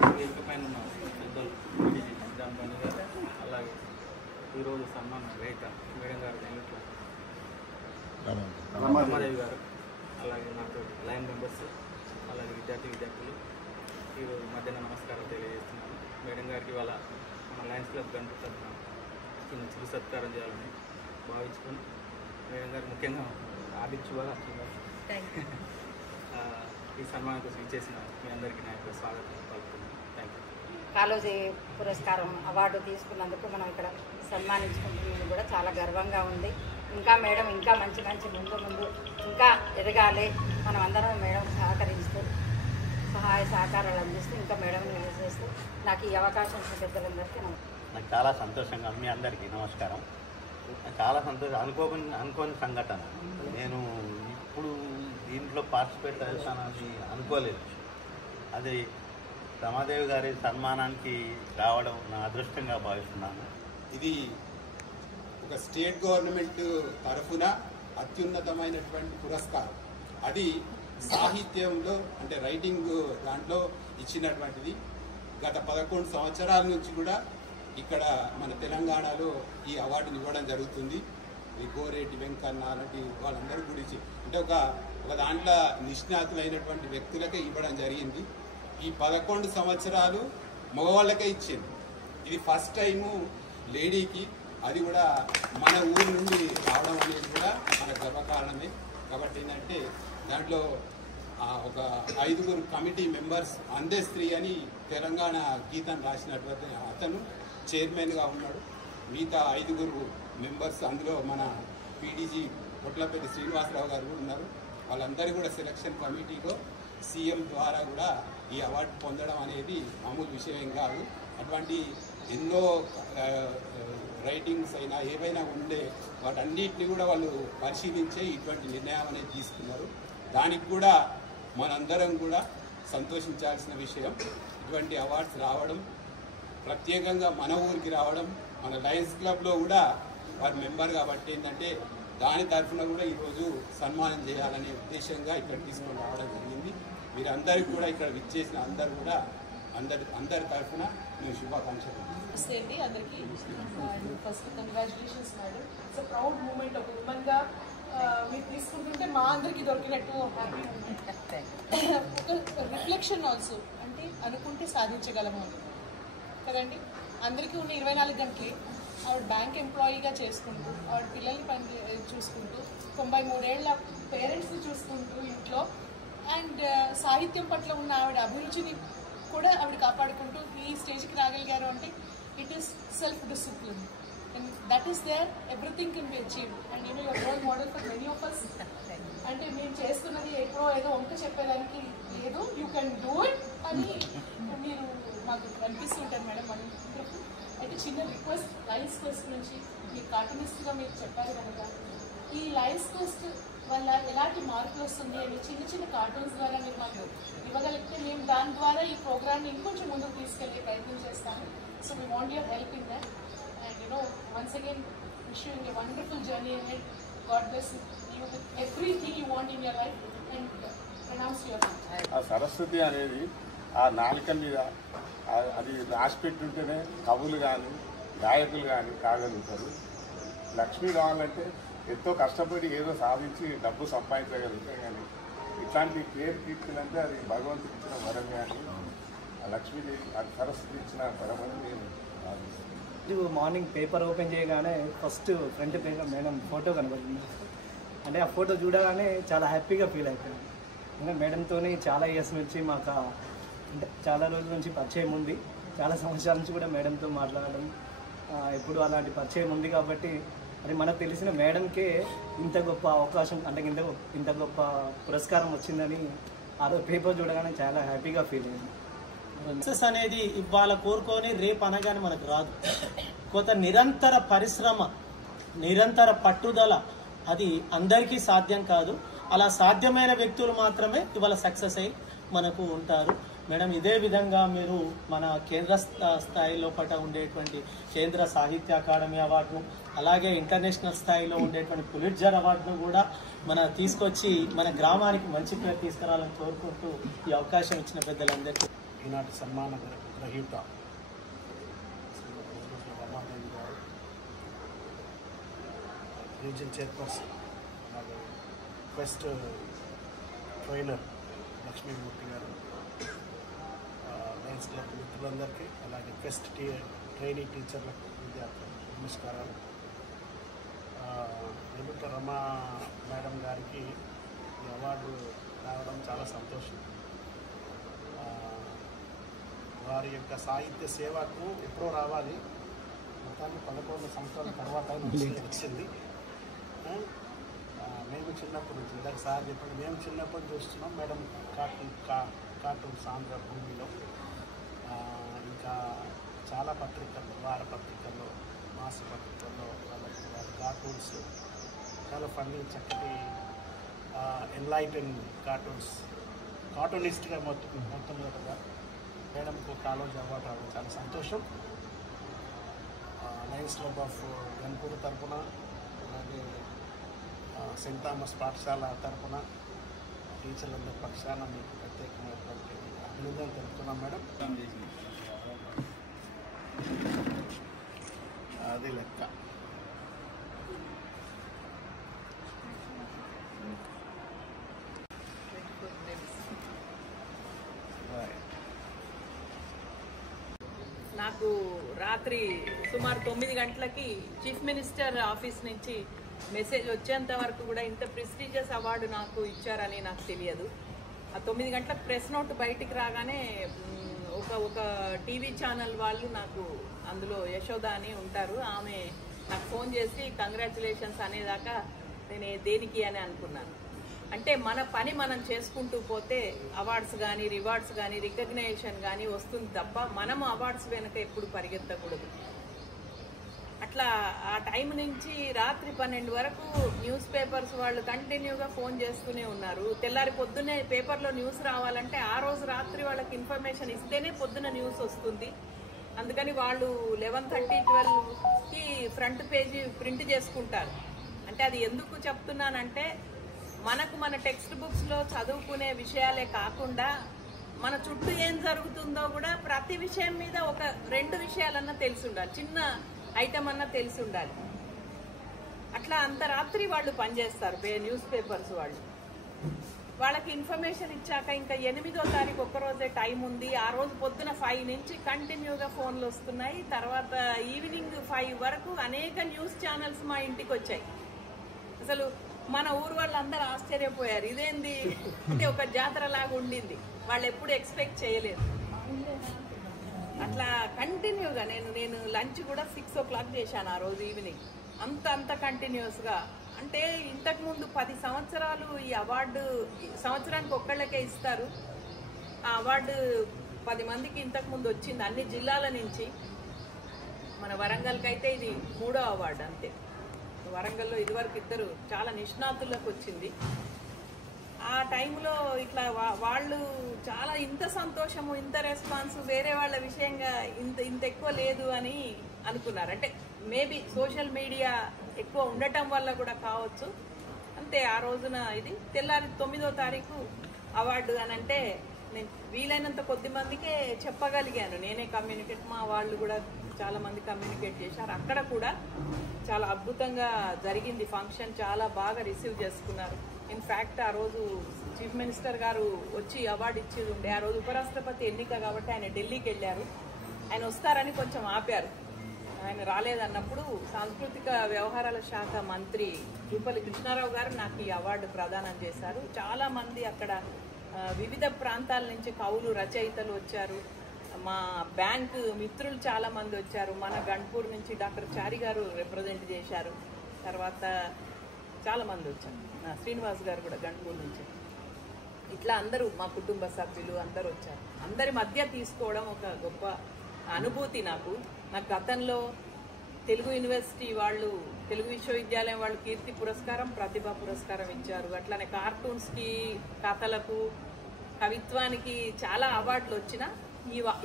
వేదిక పైన ఉన్న పెద్దలు పీడీజీ జాంబని గారు, అలాగే ఈరోజు సన్మాన గ్రహీత మేడం గారు నెల్లూరు రమాదేవి గారు, అలాగే నాతో లైన్ మెంబర్స్, అలాగే విద్యార్థులు ఈరోజు మధ్యాహ్న నమస్కారం తెలియజేస్తున్నాను. మేడం గారికి ఇవాళ మన లయన్స్ క్లబ్ గణపతి తరఫున చిన్న చిరు సత్కారం చేయాలని భావించుకొని మేడం గారు ముఖ్యంగా ఆదిత్యుగా ఈ సన్మానం కోసం ఇచ్చేసిన మీ అందరికీ నా యొక్క స్వాగతం పలుకుతున్నాను. Thank you. కాళోజీ పురస్కారం అవార్డు తీసుకున్నందుకు మనం ఇక్కడ సన్మానించుకుంటున్నది కూడా చాలా గర్వంగా ఉంది. ఇంకా మేడం ఇంకా మంచి ముందు ఇంకా ఎదగాలి. మనం అందరం మేడం సహకరిస్తూ సహాయ సహకారాలు అందిస్తూ ఇంకా మేడం చేస్తూ నాకు ఈ అవకాశం ఇచ్చిన పెద్దలందరికీ నాకు చాలా సంతోషంగా. మీ అందరికీ నమస్కారం. చాలా సంతోషం. అనుకోని సంఘటన. నేను ఇప్పుడు దీంట్లో పార్టిసిపేట్ చేస్తానని అనుకోలేదు. అది రమాదేవి గారి సన్మానానికి రావడం నా అదృష్టంగా భావిస్తున్నాను. ఇది ఒక స్టేట్ గవర్నమెంట్ తరఫున అత్యున్నతమైనటువంటి పురస్కారం. అది సాహిత్యంలో అంటే రైటింగ్ దాంట్లో ఇచ్చినటువంటిది. గత 11 సంవత్సరాల నుంచి కూడా ఇక్కడ మన తెలంగాణలో ఈ అవార్డుని ఇవ్వడం జరుగుతుంది. ఈ గోరేటి వెంకన్న లాంటి వాళ్ళందరూ గురించి అంటే ఒక దాంట్లో నిష్ణాతులైనటువంటి వ్యక్తులకే ఇవ్వడం జరిగింది. ఈ 11 సంవత్సరాలు మగవాళ్ళకే ఇచ్చింది. ఇది ఫస్ట్ టైము లేడీకి, అది కూడా మన ఊరు నుండి రావడం అనేది కూడా మన గర్వకారణమే. కాబట్టి ఏంటంటే దాంట్లో ఒక 5 కమిటీ మెంబర్స్, అందే స్త్రీ అని తెలంగాణ గీతం రాసినటువంటి అతను చైర్మన్గా ఉన్నాడు. మిగతా 5 మెంబర్స్, అందులో మన పీడీజీ పొట్లపల్లి శ్రీనివాసరావు గారు కూడా ఉన్నారు. వాళ్ళందరూ కూడా సెలక్షన్ కమిటీలో సీఎం ద్వారా కూడా ఈ అవార్డు పొందడం అనేది మామూలు విషయం కాదు. అటువంటి ఎన్నో రైటింగ్స్ అయినా ఏవైనా ఉండే వాటన్నిటిని కూడా వాళ్ళు పరిశీలించే ఇటువంటి నిర్ణయం అనేది తీసుకున్నారు. దానికి కూడా మనందరం కూడా సంతోషించాల్సిన విషయం. ఇటువంటి అవార్డ్స్ రావడం, ప్రత్యేకంగా మన ఊరికి రావడం, మన లయన్స్ క్లబ్లో కూడా వారి మెంబర్ కాబట్టి ఏంటంటే దాని తరఫున కూడా ఈరోజు సన్మానం చేయాలనే ఉద్దేశంగా ఇక్కడ తీసుకొని రావడం జరిగింది. మీరందరికీ కూడా ఇక్కడ విచ్చేసిన అందరూ కూడా అందరి తరఫున మేము శుభాకాంక్షలు. నమస్తే అండి అందరికీ. First congratulations madam. It's a proud moment. ఒక ఉమెన్గా మీరు తీసుకుంటుంటే మా అందరికీ దొరికినట్టు హ్యాపీ మూమెంట్. ఒక రిఫ్లెక్షన్ ఆల్సో, అంటే అనుకుంటే సాధించగలము కదండి. అందరికీ ఉన్న 24 గంటలే ఆవిడ బ్యాంక్ ఎంప్లాయీగా చేసుకుంటూ, ఆవిడ పిల్లల్ని చూసుకుంటూ, 93 ఏళ్ల పేరెంట్స్ని చూసుకుంటూ ఇంట్లో, అండ్ సాహిత్యం పట్ల ఉన్న ఆవిడ అభిరుచిని కూడా ఆవిడ కాపాడుకుంటూ ఈ స్టేజ్కి రాగలిగారు అంటే it is self discipline. And that is there, everything can be achieve. And your role model for many of us. అంటే మేము చేస్తున్నది ఏదో వంక చెప్పేదానికి లేదు, యూ కెన్ డూ ఇట్ అని మీరు మాకు కనిపిస్తుంటారు మేడం. మన అయితే చిన్న రిక్వెస్ట్, లైన్స్ కోస్ట్ నుంచి మీ కార్టూనిస్ట్గా మీరు చెప్పారు కనుక ఈ లైన్స్ కోస్ట్ వల్ల ఎలాంటి మార్పులు వస్తుంది అని చిన్న కార్టూన్స్ ద్వారా మీరు మాకు ఇవ్వగలిగితే మేము దాని ద్వారా ఈ ప్రోగ్రామ్ని ఇంకొంచెం ముందుకు తీసుకెళ్లే ప్రయత్నం చేస్తాము. So we want your help in that. And once again wish you a wonderful journey ahead. God bless you with everything you want in your life and pronounce your. ఆ సరస్వతి అనేది ఆ నాలుక మీద అది రాసి పెట్టుంటేనే కవులు కానీ గాయకులు కానీ కాగలుగుతారు. లక్ష్మి కావాలంటే ఎంతో కష్టపడి ఏదో సాధించి డబ్బు సంపాదించగలుగుతాం. కానీ ఇట్లాంటి పేరు కీర్తులంటే అది భగవంతుడు ఇచ్చిన వరం. కానీ ఆ లక్ష్మీదేవి, అది సరస్వతి ఇచ్చిన వరమని నేను భావిస్తున్నాను. మార్నింగ్ పేపర్ ఓపెన్ చేయగానే first front paper madam photo కనబడింది. అంటే ఆ ఫోటో చూడగానే చాలా హ్యాపీగా ఫీల్ అయిపోయాను. ఇంకా మేడంతో చాలా ఇయర్స్ నుంచి మాకు అంటే చాలా రోజుల నుంచి పరిచయం ఉంది. చాలా సంవత్సరాల నుంచి కూడా మేడంతో మాట్లాడడం ఇప్పుడు అలాంటి పరిచయం ఉంది. కాబట్టి అది మనకు తెలిసిన మేడంకే ఇంత గొప్ప అవకాశం అంటే ఇంత గొప్ప పురస్కారం వచ్చిందని ఆ రోజు పేపర్ చూడగానే చాలా హ్యాపీగా ఫీల్ అయింది. సక్సెస్ అనేది ఇవాళ కోరుకొని రేపు అనగానే మనకు రాదు. కొంత నిరంతర పరిశ్రమ, నిరంతర పట్టుదల అది అందరికీ సాధ్యం కాదు. అలా సాధ్యమైన వ్యక్తులు మాత్రమే ఇవాళ సక్సెస్ అయ్యి మనకు ఉంటారు. మేడం ఇదే విధంగా మీరు మన కేంద్ర స్థాయిలో పట ఉండేటువంటి కేంద్ర సాహిత్య అకాడమీ అవార్డును, అలాగే ఇంటర్నేషనల్ స్థాయిలో ఉండేటువంటి పులిట్జర్ అవార్డును కూడా మన తీసుకొచ్చి మన గ్రామానికి మంచి పేరు తీసుకురావాలని కోరుకుంటూ ఈ అవకాశం ఇచ్చిన పెద్దలందరికీ ఈనాటి సన్మాన గ్రహీత రమాదేవి గారు, రీజన్ చైర్పర్సన్ అలాగే ఫస్ట్ ట్రైనర్ లక్ష్మీమూర్తి గారు, లయన్స్ క్లబ్ మిత్రులందరికీ, అలాగే ఫస్ట్ ట్రైనీ టీచర్లకు, విద్యార్థులకు నమస్కారాలు. రేణుక రమా మేడం గారికి ఈ అవార్డు రావడం చాలా సంతోషం. వారి యొక్క సాహిత్య సేవకు ఎప్పుడో రావాలి, మొత్తానికి 11 సంవత్సరాల తర్వాత వచ్చింది. మేము చిన్నప్పటి నుంచి ఇందాక సార్ చెప్పండి, మేము చిన్నప్పటి చూస్తున్నాం మేడం కార్టూన్స్ ఆంధ్ర భూమిలో, ఇంకా చాలా పత్రికల్లో, వారపత్రికల్లో, మాస పత్రికల్లో వాళ్ళ కార్టూన్స్ చాలా ఫన్నీ, చక్కటి ఎన్లైటెన్ కార్టూనిస్ట్గా మొట్టమొదటిగా మేడంకు కాలేజ్ అవార్డు రావడం చాలా సంతోషం. లయన్స్ క్లబ్ ఆఫ్ గన్పూర్ తరఫున, అలాగే సెయింట్ థామస్ పాఠశాల తరఫున టీచర్లందరి పక్షాన మీకు ప్రత్యేకమైనటువంటి అభినందనలు తెలుపుతున్నాం మేడం. అది లెక్క. నాకు రాత్రి సుమారు 9 గంటలకి చీఫ్ మినిస్టర్ ఆఫీస్ నుంచి మెసేజ్ వచ్చేంత వరకు కూడా ఇంత ప్రెస్టీజియస్ అవార్డు నాకు ఇచ్చారని నాకు తెలియదు. ఆ 9 గంటలకు ప్రెస్ నోట్ బయటికి రాగానే ఒక టీవీ ఛానల్ వాళ్ళు నాకు, అందులో యశోద అని ఉంటారు, ఆమె నాకు ఫోన్ చేసి కంగ్రాచులేషన్స్ అనేదాకా నేను దేనికి అని అనుకున్నాను. అంటే మన పని మనం చేసుకుంటూ పోతే అవార్డ్స్ కానీ, రివార్డ్స్ కానీ, రికగ్నైజేషన్ కానీ వస్తుంది తప్ప మనము అవార్డ్స్ వెనక ఎప్పుడు పరిగెత్తకూడదు. అట్లా ఆ టైం నుంచి రాత్రి 12 వరకు న్యూస్ పేపర్స్ వాళ్ళు కంటిన్యూగా ఫోన్ చేస్తూనే ఉన్నారు. తెల్లారి పొద్దున్నే పేపర్లో న్యూస్ రావాలంటే ఆ రోజు రాత్రి వాళ్ళకి ఇన్ఫర్మేషన్ ఇస్తేనే పొద్దున్న న్యూస్ వస్తుంది. అందుకని వాళ్ళు 11:30, 12కి ఫ్రంట్ పేజీ ప్రింట్ చేసుకుంటారు. అంటే అది ఎందుకు చెప్తున్నానంటే, మనకు మన టెక్స్ట్ బుక్స్లో చదువుకునే విషయాలే కాకుండా మన చుట్టూ ఏం జరుగుతుందో కూడా ప్రతి విషయం మీద ఒక 2 విషయాలన్నా తెలిసి ఉండాలి, చిన్న ఐటమ్ అన్నా తెలిసి ఉండాలి. అట్లా అంత రాత్రి వాళ్ళు పనిచేస్తారు న్యూస్ పేపర్స్ వాళ్ళు. వాళ్ళకి ఇన్ఫర్మేషన్ ఇచ్చాక ఇంకా 8వ తారీఖు ఒక్కరోజే టైం ఉంది. ఆ రోజు పొద్దున 5 నుంచి కంటిన్యూగా ఫోన్లు వస్తున్నాయి. తర్వాత ఈవినింగ్ 5 వరకు అనేక న్యూస్ ఛానల్స్ మా ఇంటికి వచ్చాయి. అసలు మన ఊరు వాళ్ళందరూ ఆశ్చర్యపోయారు, ఇదేంది అంటే ఒక జాతర లాగా ఉండింది, వాళ్ళు ఎప్పుడు ఎక్స్పెక్ట్ చేయలేదు. అట్లా కంటిన్యూగా నేను లంచ్ కూడా 6 o'clock చేశాను ఆ రోజు ఈవినింగ్. అంత కంటిన్యూస్గా. అంటే ఇంతకుముందు 10 సంవత్సరాలు ఈ అవార్డు సంవత్సరానికి ఒక్కళ్ళకే ఇస్తారు. ఆ అవార్డు 10 మందికి ఇంతకుముందు వచ్చింది అన్ని జిల్లాల నుంచి. మన వరంగల్కి అయితే ఇది 3వ అవార్డు అంతే. వరంగల్లో ఇదివరకు 2 చాలా నిష్ణాతులకు వచ్చింది. ఆ టైంలో ఇట్లా వాళ్ళు చాలా ఇంత సంతోషము, ఇంత రెస్పాన్స్ వేరే వాళ్ళ విషయంగా ఇంత ఎక్కువ లేదు అని అనుకున్నారు. అంటే మేబీ సోషల్ మీడియా ఎక్కువ ఉండటం వల్ల కూడా కావచ్చు. అంతే ఆ రోజున ఇది తెల్లారి 9వ తారీఖు అవార్డు అని అంటే నేను వీలైనంత కొద్ది మందికే చెప్పగలిగాను. నేనే కమ్యూనికేట్, మా వాళ్ళు కూడా చాలా మంది కమ్యూనికేట్ చేశారు. అక్కడ కూడా చాలా అద్భుతంగా జరిగింది ఫంక్షన్, చాలా బాగా రిసీవ్ చేసుకున్నారు. ఇన్ఫ్యాక్ట్ ఆ రోజు చీఫ్ మినిస్టర్ గారు వచ్చి అవార్డు ఇచ్చేది ఉండే. ఆ రోజు ఉపరాష్ట్రపతి ఎన్నిక కాబట్టి ఆయన ఢిల్లీకి వెళ్ళారు. ఆయన వస్తారని కొంచెం ఆపారు. ఆయన రాలేదన్నప్పుడు సాంస్కృతిక వ్యవహారాల శాఖ మంత్రి జూపల్లి కృష్ణారావు గారు నాకు ఈ అవార్డు ప్రదానం చేశారు. చాలామంది అక్కడ వివిధ ప్రాంతాల నుంచి కవులు, రచయితలు వచ్చారు. మా బ్యాంకు మిత్రులు చాలామంది వచ్చారు. మన గన్పూర్ నుంచి డాక్టర్ చారి గారు రిప్రజెంట్ చేశారు. తర్వాత చాలామంది వచ్చారు. శ్రీనివాస్ గారు కూడా గన్పూర్ నుంచి. ఇట్లా అందరూ మా కుటుంబ సభ్యులు అందరూ వచ్చారు. అందరి మధ్య తీసుకోవడం ఒక గొప్ప అనుభూతి నాకు. గతంలో తెలుగు యూనివర్సిటీ వాళ్ళు, తెలుగు విశ్వవిద్యాలయం వాళ్ళు కీర్తి పురస్కారం, ప్రతిభా పురస్కారం ఇచ్చారు. అట్లానే కార్టూన్స్కి, కథలకు, కవిత్వానికి చాలా అవార్డులు వచ్చినా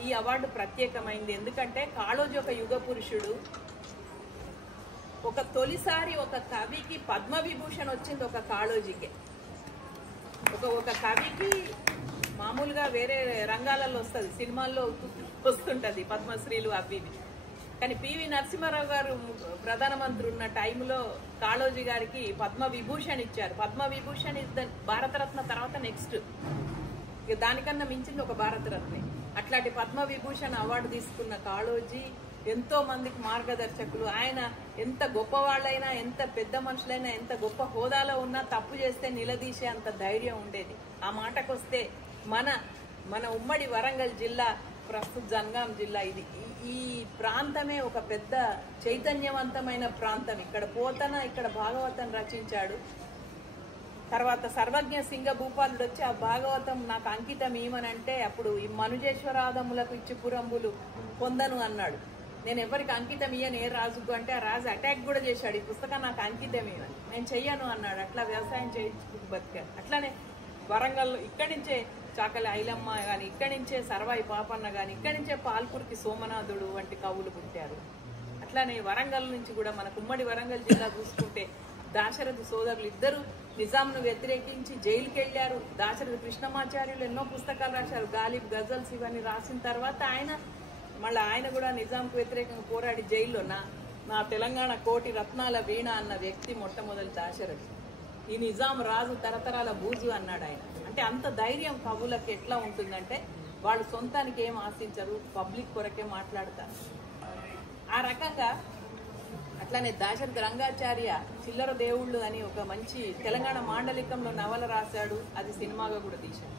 ఈ అవార్డు ప్రత్యేకమైంది. ఎందుకంటే కాళోజీ ఒక యుగ పురుషుడు. తొలిసారి ఒక కవికి పద్మవిభూషణ్ వచ్చింది ఒక కాళోజీకే. ఒక కవికి మామూలుగా వేరే రంగాలలో వస్తుంది, సినిమాల్లో వస్తుంటుంది పద్మశ్రీలు అవి ఇవి. కానీ పివి నరసింహారావు గారు ప్రధానమంత్రి ఉన్న టైంలో కాళోజీ గారికి పద్మ విభూషణ్ ఇచ్చారు. పద్మ విభూషణ్ ఇస్ ద భారతరత్న తర్వాత నెక్స్ట్, ఇక దానికన్నా మించింది ఒక భారతరత్న. అట్లాంటి పద్మ విభూషణ్ అవార్డు తీసుకున్న కాళోజీ ఎంతో మందికి మార్గదర్శకులు. ఆయన ఎంత గొప్పవాళ్ళైనా, ఎంత పెద్ద మనుషులైనా, ఎంత గొప్ప హోదాలో ఉన్నా తప్పు చేస్తే నిలదీసే అంత ధైర్యం ఉండేది. ఆ మాటకొస్తే మన ఉమ్మడి వరంగల్ జిల్లా, ప్రస్తుత జనగాం జిల్లా, ఈ ప్రాంతమే ఒక పెద్ద చైతన్యవంతమైన ప్రాంతం. ఇక్కడ పోతన, ఇక్కడ భాగవతం రచించాడు. తర్వాత సర్వజ్ఞ సింగ భూపాలుడు వచ్చి ఆ భాగవతం నాకు అంకితం ఇవ్వమనంటే అప్పుడు ఈ మనుజేశ్వరాదములకు ఇచ్చి పురంబులు పొందను అన్నాడు. నేను ఎవరికి అంకితం ఇయ్యను ఏ రాజుకు అంటే ఆ రాజు అటాక్ కూడా చేశాడు, ఈ పుస్తకం నాకు అంకితం ఇవ్వని. నేను చెయ్యను అన్నాడు. అట్లా వ్యవసాయం చేయించుకు బతికాడు. అట్లానే వరంగల్ ఇక్కడి నుంచే చాకలి ఐలమ్మ కానీ, ఇక్కడి నుంచే సర్వాయి పాపన్న కానీ, ఇక్కడి నుంచే పాల్పూర్కి సోమనాథుడు వంటి కవులు పుట్టారు. అట్లానే వరంగల్ నుంచి కూడా మనకు ఉమ్మడి వరంగల్ జిల్లా చూసుకుంటే దాశరథి సోదరులు ఇద్దరు నిజాంను వ్యతిరేకించి జైలుకి వెళ్ళారు. దాశరథి కృష్ణమాచార్యులు ఎన్నో పుస్తకాలు రాశారు, గాలిబ్ గజల్స్ ఇవన్నీ రాసిన తర్వాత ఆయన కూడా నిజాంకు వ్యతిరేకంగా పోరాడి జైల్లో నా తెలంగాణ కోటి రత్నాల వీణ అన్న వ్యక్తి మొట్టమొదటి దాశరథి. ఈ నిజాం రాజు తరతరాల బూజు అన్నాడు ఆయన. అంటే అంత ధైర్యం కవులకు ఎట్లా ఉంటుందంటే వాళ్ళు సొంతానికి ఏం ఆశించరు, పబ్లిక్ కొరకే మాట్లాడతారు. ఆ రకంగా అట్లానే దాశరథి రంగాచార్య చిల్లర దేవుళ్ళు అని ఒక మంచి తెలంగాణ మాండలికంలో నవల రాశాడు, అది సినిమాగా కూడా తీశాడు.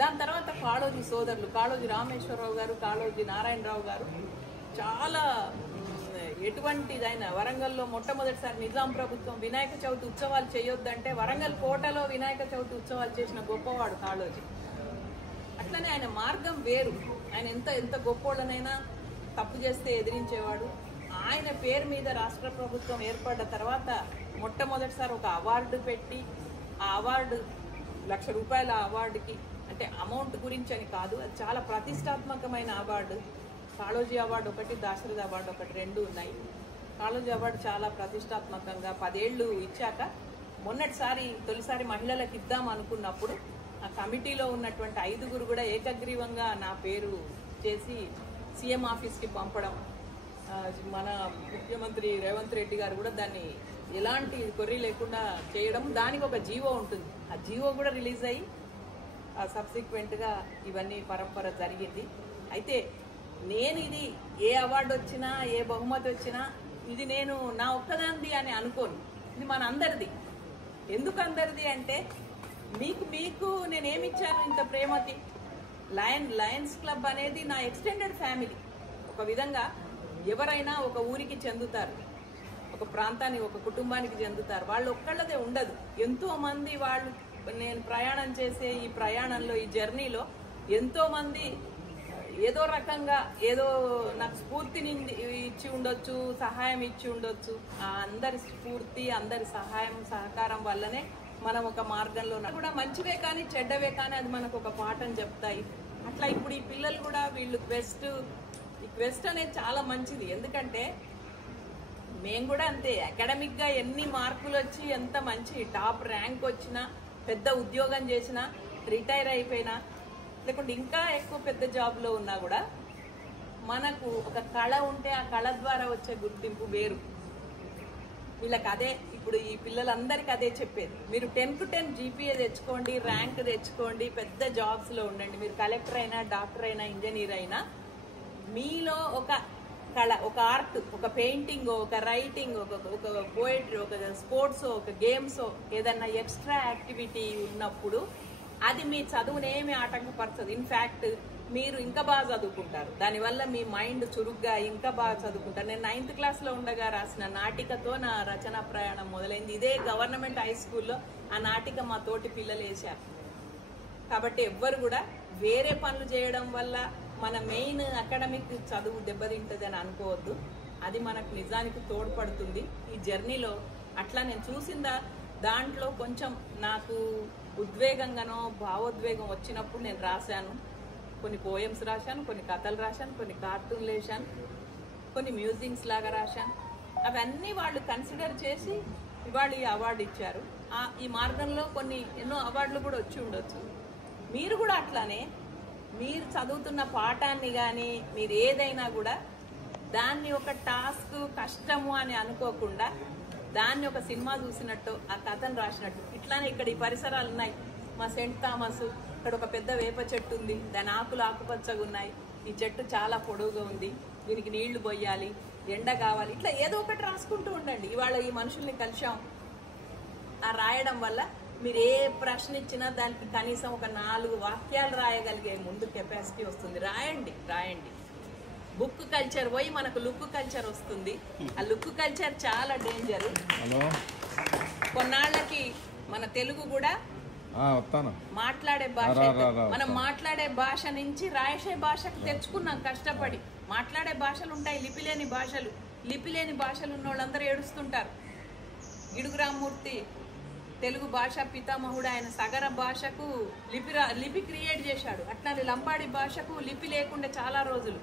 దాని తర్వాత కాళోజీ సోదరులు, కాళోజీ రామేశ్వరరావు గారు, కాళోజీ నారాయణరావు గారు చాలా ఎటువంటిదైనా వరంగల్లో మొట్టమొదటిసారి నిజాం ప్రభుత్వం వినాయక చవితి ఉత్సవాలు చేయొద్దంటే వరంగల్ కోటలో వినాయక చవితి ఉత్సవాలు చేసిన గొప్పవాడు కాళోజీ. అట్లనే ఆయన మార్గం వేరు. ఆయన ఎంత గొప్పోళ్ళనైనా తప్పు చేస్తే ఎదిరించేవాడు. ఆయన పేరు మీద రాష్ట్ర ప్రభుత్వం ఏర్పడ్డ తర్వాత మొట్టమొదటిసారి ఒక అవార్డు పెట్టి, ఆ అవార్డు ₹1,00,000 అవార్డుకి, అంటే అమౌంట్ గురించి అని కాదు, అది చాలా ప్రతిష్టాత్మకమైన అవార్డు. కాళోజీ అవార్డు ఒకటి, దాశరథి అవార్డు ఒకటి, 2 ఉన్నాయి. కాళోజీ అవార్డు చాలా ప్రతిష్టాత్మకంగా 10 ఏళ్ళు ఇచ్చాక తొలిసారి మహిళలకు ఇద్దాం అనుకున్నప్పుడు ఆ కమిటీలో ఉన్నటువంటి 5గురు కూడా ఏకగ్రీవంగా నా పేరు చేసి సీఎం ఆఫీస్కి పంపడం, మన ముఖ్యమంత్రి రేవంత్ రెడ్డి గారు కూడా దాన్ని ఎలాంటి కొర్రీ లేకుండా చేయడం, దానికి ఒక జీవో ఉంటుంది. ఆ జీవో కూడా రిలీజ్ అయ్యి సబ్సిక్వెంట్గా ఇవన్నీ పరంపర జరిగింది. అయితే నేను ఇది ఏ అవార్డు వచ్చినా, ఏ బహుమతి వచ్చినా ఇది నేను నా ఒక్కదాంది అని అనుకోను. ఇది మన అందరిది. ఎందుకు అందరిది అంటే మీకు నేనేమిచ్చాను ఇంత ప్రేమకి? లయన్స్ క్లబ్ అనేది నా ఎక్స్టెండెడ్ ఫ్యామిలీ. ఒక విధంగా ఎవరైనా ఒక ఊరికి చెందుతారు, ఒక ప్రాంతానికి, ఒక కుటుంబానికి చెందుతారు. వాళ్ళు ఒక్కళ్ళదే ఉండదు. ఎంతో మంది వాళ్ళు, నేను ప్రయాణం చేసే ఈ ప్రయాణంలో, ఈ జర్నీలో ఎంతో మంది ఏదో రకంగా ఏదో నాకు స్ఫూర్తిని ఇచ్చి ఉండొచ్చు, సహాయం ఇచ్చి ఉండొచ్చు. ఆ అందరి స్ఫూర్తి, అందరి సహాయం సహకారం వల్లనే మనం ఒక మార్గంలో కూడా మంచివే కానీ చెడ్డవే కానీ అది మనకు ఒక పాఠం చెప్తాయి. అట్లా ఇప్పుడు ఈ పిల్లలు కూడా వీళ్ళు ఈ క్వెస్ట్ అనేది చాలా మంచిది. ఎందుకంటే మేము కూడా అంతే, అకాడమిక్గా ఎన్ని మార్కులు వచ్చి, ఎంత మంచి టాప్ ర్యాంక్ వచ్చినా, పెద్ద ఉద్యోగం చేసినా, రిటైర్ అయిపోయినా, లేకుంటే ఇంకా ఎక్కువ పెద్ద జాబ్లో ఉన్నా కూడా మనకు ఒక కళ ఉంటే ఆ కళ ద్వారా వచ్చే గుర్తింపు వేరు. వీళ్ళకి అదే ఇప్పుడు ఈ పిల్లలందరికీ అదే చెప్పేది. మీరు 10కు 10 GPA తెచ్చుకోండి, ర్యాంక్ తెచ్చుకోండి, పెద్ద జాబ్స్లో ఉండండి. మీరు కలెక్టర్ అయినా, డాక్టర్ అయినా, ఇంజనీర్ అయినా మీలో ఒక కళ, ఒక ఆర్ట్, ఒక పెయింటింగ్, ఒక రైటింగ్, ఒక పోయిటరీ, ఒక స్పోర్ట్స్, ఒక గేమ్స్, ఏదన్నా ఎక్స్ట్రా యాక్టివిటీ ఉన్నప్పుడు అది మీ చదువునేమి ఆటంకపరచదు. ఇన్ఫ్యాక్ట్ మీరు ఇంకా బాగా చదువుకుంటారు. దానివల్ల మీ మైండ్ చురుగ్గా ఇంకా బాగా చదువుకుంటారు. నేను 9th క్లాస్లో ఉండగా రాసిన నాటికతో నా రచనా ప్రయాణం మొదలైంది. ఇదే గవర్నమెంట్ హై స్కూల్లో ఆ నాటిక మా తోటి పిల్లలు వేశారు. కాబట్టి ఎవ్వరు కూడా వేరే పనులు చేయడం వల్ల మన మెయిన్ అకాడమిక్ చదువు దెబ్బతింటుంది అని అనుకోవద్దు. అది మనకు నిజానికి తోడ్పడుతుంది ఈ జర్నీలో. అట్లా నేను చూసిందా దాంట్లో కొంచెం నాకు ఉద్వేగంగానో భావోద్వేగం వచ్చినప్పుడు నేను రాశాను. కొన్ని పోయమ్స్ రాశాను, కొన్ని కథలు రాశాను, కొన్ని కార్టూన్లు వేశాను, కొన్ని మ్యూజిక్స్ లాగా రాశాను. అవన్నీ వాళ్ళు కన్సిడర్ చేసి ఇవాళ ఈ అవార్డు ఇచ్చారు. ఈ మార్గంలో ఎన్నో అవార్డులు కూడా వచ్చి ఉండొచ్చు. మీరు కూడా అట్లానే మీరు చదువుతున్న పాఠాన్ని కానీ మీరు ఏదైనా కూడా దాన్ని ఒక టాస్క్ కష్టము అని అనుకోకుండా దాన్ని ఒక సినిమా చూసినట్టు ఆ కథను రాసినట్టు ఇట్లానే ఇక్కడ ఈ పరిసరాలు ఉన్నాయి. మా సెంట్ థామస్ ఇక్కడ ఒక పెద్ద వేప చెట్టు ఉంది, దాని ఆకులు ఆకుపచ్చగా ఉన్నాయి, ఈ చెట్టు చాలా పొడవుగా ఉంది, దీనికి నీళ్లు పోయాలి, ఎండ కావాలి, ఇట్లా ఏదో ఒకటి రాసుకుంటూ ఉండండి. ఇవాళ ఈ మనుషుల్ని కలిసాం, ఆ రాయడం వల్ల మీరు ఏ ప్రశ్న ఇచ్చినా దానికి కనీసం ఒక 4 వాక్యాలు రాయగలిగే ముందు కెపాసిటీ వస్తుంది. రాయండి రాయండి. బుక్ కల్చర్ పోయి మనకు లుక్ కల్చర్ వస్తుంది. ఆ లుక్ కల్చర్ చాలా డేంజర్. కొన్నాళ్ళకి మన తెలుగు కూడా మాట్లాడే భాష, మనం మాట్లాడే భాష నుంచి రాయసే భాషకు తెచ్చుకున్నాం కష్టపడి. మాట్లాడే భాషలు ఉంటాయి, లిపి లేని భాషలు. లిపి లేని భాషలు ఉన్న వాళ్ళందరూ ఏడుస్తుంటారు. గిడుగు రామ్మూర్తి తెలుగు భాష పితామహుడు, ఆయన సగర భాషకు లిపి క్రియేట్ చేశాడు. అట్లానే లంబాడి భాషకు లిపి లేకుండా చాలా రోజులు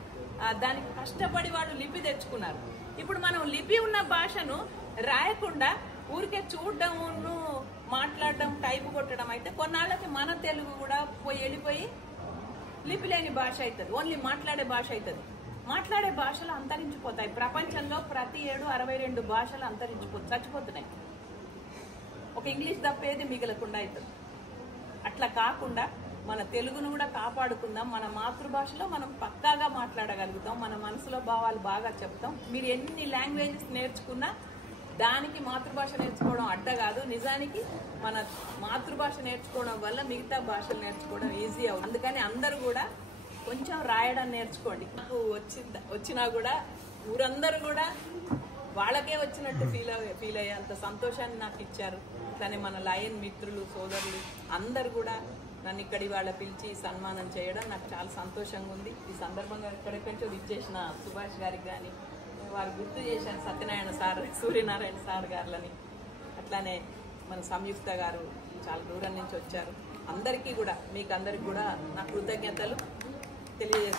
దానికి కష్టపడి వాళ్ళు లిపి తెచ్చుకున్నారు. ఇప్పుడు మనం లిపి ఉన్న భాషను రాయకుండా ఊరికే చూడడం, మాట్లాడడం, టైపు కొట్టడం అయితే కొన్నాళ్ళకి మన తెలుగు కూడా వెళ్ళిపోయి లిపి లేని భాష అవుతుంది, ఓన్లీ మాట్లాడే భాష అవుతుంది. మాట్లాడే భాషలు అంతరించిపోతాయి. ప్రపంచంలో ప్రతి ఏడు 62 భాషలు చచ్చిపోతున్నాయి. ఒక ఇంగ్లీష్ తప్పేది మిగలకుండా అవుతుంది. అట్లా కాకుండా మన తెలుగును కూడా కాపాడుకుందాం. మన మాతృభాషలో మనం పక్కాగా మాట్లాడగలుగుతాం, మన మనసులో భావాలు బాగా చెప్తాం. మీరు ఎన్ని లాంగ్వేజెస్ నేర్చుకున్నా దానికి మాతృభాష నేర్చుకోవడం అడ్డ కాదు. నిజానికి మన మాతృభాష నేర్చుకోవడం వల్ల మిగతా భాషలు నేర్చుకోవడం ఈజీ అవుతుంది. అందుకని అందరూ కూడా కొంచెం రాయడం నేర్చుకోండి. నాకు వచ్చినా కూడా ఊరందరూ కూడా వాళ్ళకే వచ్చినట్టు ఫీల్ అయ్యేంత సంతోషాన్ని నాకు ఇచ్చారు. కానీ మన లయన్ మిత్రులు, సోదరులు అందరు కూడా నన్ను ఇక్కడి వాళ్ళ పిలిచి సన్మానం చేయడం నాకు చాలా సంతోషంగా ఉంది. ఈ సందర్భంగా ఇక్కడికి నుంచి ఇచ్చేసిన సుభాష్ గారికి కానీ వారు గుర్తు చేశాను, సత్యనారాయణ సార్, సూర్యనారాయణ సార్ గారులని, అట్లానే మన సంయుక్త గారు చాలా దూరం నుంచి వచ్చారు. అందరికీ కూడా మీకు అందరికి కూడా నా కృతజ్ఞతలు తెలియజేస్తాను.